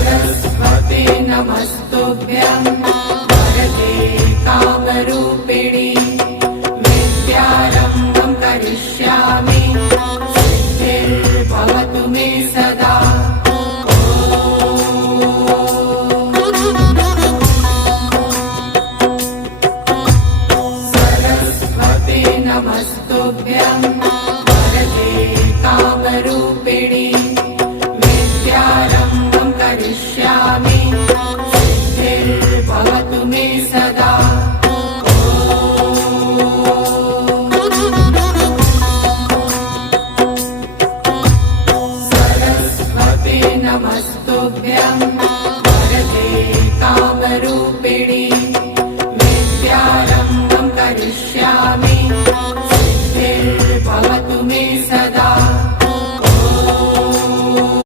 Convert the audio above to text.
सरस्वते नमस्तुभ्यं वरदे कामरूपिणि विद्यारम्भं करिष्यामि सिद्धिर्भवतु मे सदा। सरस्वते नमस्तुभ्यं वरदे कामरूपिणि विद्यारम्भं करिष्यामि सिद्धिर्भवतु मे सदा। सरस्वते नमस्तुभ्यं